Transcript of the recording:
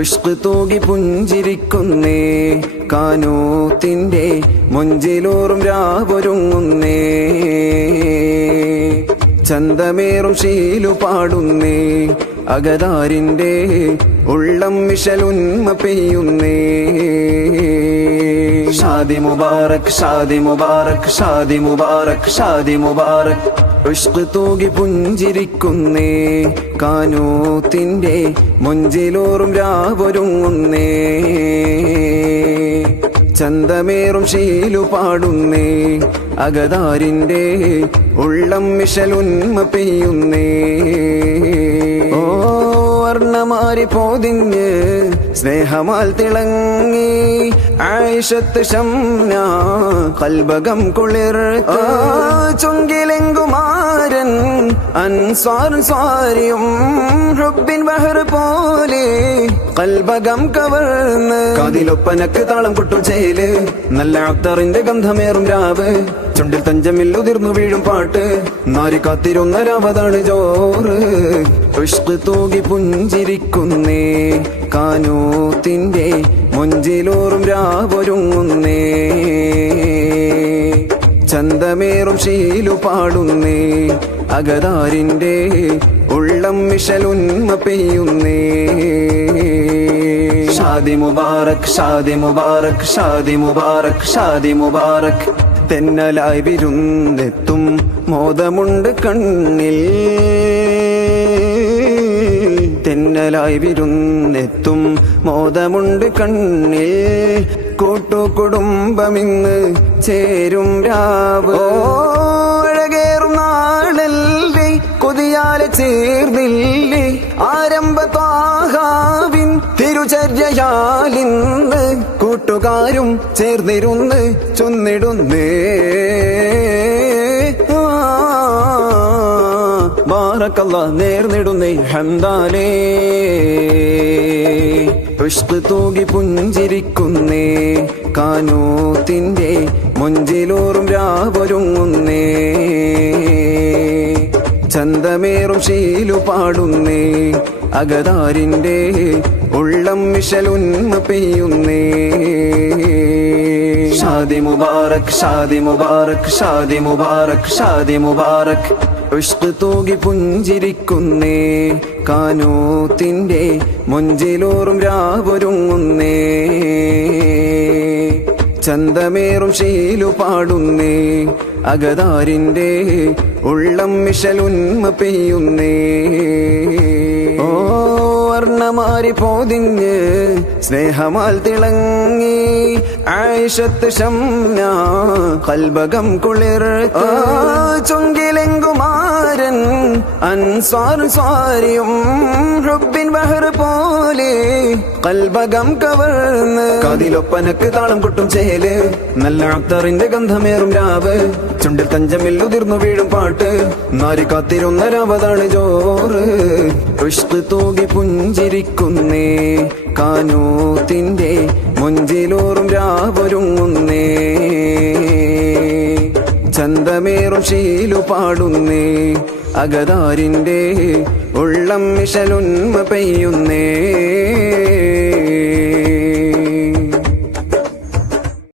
ഇഷ്ക് തൂകി പുഞ്ചിരിക്കുന്നേ കാനൂത്തിന്റെ മൊഞ്ചിലൂറും രാവൊരുങ്ങുന്നേ ചന്തമേറും ശീലു പാടുന്നേ അകതാരിന്റെ ഉള്ളം മിഷലുന്മ പെയ്യുന്നേ ഷാദി മുബാറക് ഷാദി മുബാറക് ഷാദി മുബാറക് ഷാദി മുബാറക് ഇഷ്ക് തൂകി പുഞ്ചിരിക്കുന്നേ കാനൂത്തിന്റെ മൊഞ്ചിലൂറും രാവൊരുങ്ങുന്നേ ചന്തമേറും ശീലു പാടുന്നേ അകതാരിന്റെ ഉള്ളം മിഷലുന്മ പെയ്യുന്നേ ഓ വർണ്ണമാരി പോതിഞ്ഞ് സ്നേഹമാൽ തിളങ്ങി ആയിഷത്ത് ശംന കൽബകം കുളിർ ചുങ്കിലെങ്കുമാരൻ അൻസ്വാർ സ്വാരിയും ഹുബ്ബിൻ ബഹർ പോലെ കൽബകം കവർന്ന് കാതിലൊപ്പനക്ക് താളം കൊട്ടു ചേല് നല്ല അക്തറിന്റെ ഗന്ധമേറും രാവ് ചുണ്ടിൽ തഞ്ചമിൽ ഉതിർന്നു വീഴും പാട്ട് നാരി കാത്തിരുന്ന രാവതാണ് ജോറ് ഇഷ്ക് തൂകി പുഞ്ചിരിക്കുന്നേ കാനൂത്തിന്റെ മൊഞ്ചിലൂറും രാവൊരുങ്ങുന്നേ ചന്തമേറും ശീലു പാടുന്നേ അകതാരിന്റെ ഉള്ളം മിഷലുന്മ പെയ്യുന്നേ ഷാദി മുബാറക് ഷാദി മുബാറക് ഷാദി മുബാറക് ഷാദി മുബാറക് തെന്നലായി വിരുന്നെത്തും മോദമുണ്ട് കണ്ണിൽ തെന്നലായി വിരുന്നെത്തും മോദമുണ്ട് കണ്ണിൽ കൂട്ടുകുടുംബമിന്ന് ചേരും രാവ് അഴകേറും നാളല്ലേ കൊതിയാലെ ചേർന്നില്ലേ ആരംഭ ത്വാഹാവിൻ തിരുചര്യയാലിന്ന് കൂട്ടുകാരും ചേർന്നിരുന്ന് ചൊന്നിടുന്നേ ബാറക്കല്ലാ നേർന്നിടുന്നേ ഹംദാലേ ഇഷ്ക് തൂകി പുഞ്ചിരിക്കുന്നേ കാനൂത്തിന്റെ മൊഞ്ചിലൂറും രാവൊരുങ്ങുന്നേ ചന്തമേറും ശീലു പാടുന്നേ അകതാരിന്റെ ഉള്ളം മിഷലുന്മ പെയ്യുന്നേ ഷാദി മുബാറക് ഷാദി മുബാറക് ഷാദി മുബാറക് ഷാദി മുബാറക് ഇഷ്ക് തൂകി പുഞ്ചിരിക്കുന്നേ കാനൂത്തിന്റെ മൊഞ്ചിലൂറും രാവൊരുങ്ങുന്നേ ചന്തമേറും ശീലു പാടുന്നേ അകതാരിന്റെ ഉള്ളം മിഷലുന്മ പെയ്യുന്നേ ഓ വർണ്ണമാരി പോതിഞ്ഞ് സ്നേഹമാൽ തിളങ്ങി ആയിഷത്ത് ശംന കൽബകം കുളിർ ചുങ്കിലെങ്കുമാരൻ അൻസ്വാർ സ്വാരിയും ഹുബ്ബിൻ ബഹർ പോലെ കൽബകം കവർന്ന് കാതിലൊപ്പനക്ക് താളം കൊട്ടും ചേല് നല്ല അക്തറിന്റെ ഗന്ധമേറും രാവ് ചുണ്ടിൽ തഞ്ചമിൽ ഉതിർന്നു വീഴും പാട്ട് നാരി കാത്തിരുന്ന രാവതാണ് ജോറ് ഇഷ്ക് തൂകി പുഞ്ചിരിക്കുന്നേ കാനൂത്തിന്റെ മൊഞ്ചിലൂറും രാവൊരുങ്ങുന്നേ ചന്തമേറും ശീലു പാടുന്നേ അകതാരിന്റെ ഉള്ളം മിഷലുന്മ പെയ്യുന്നേ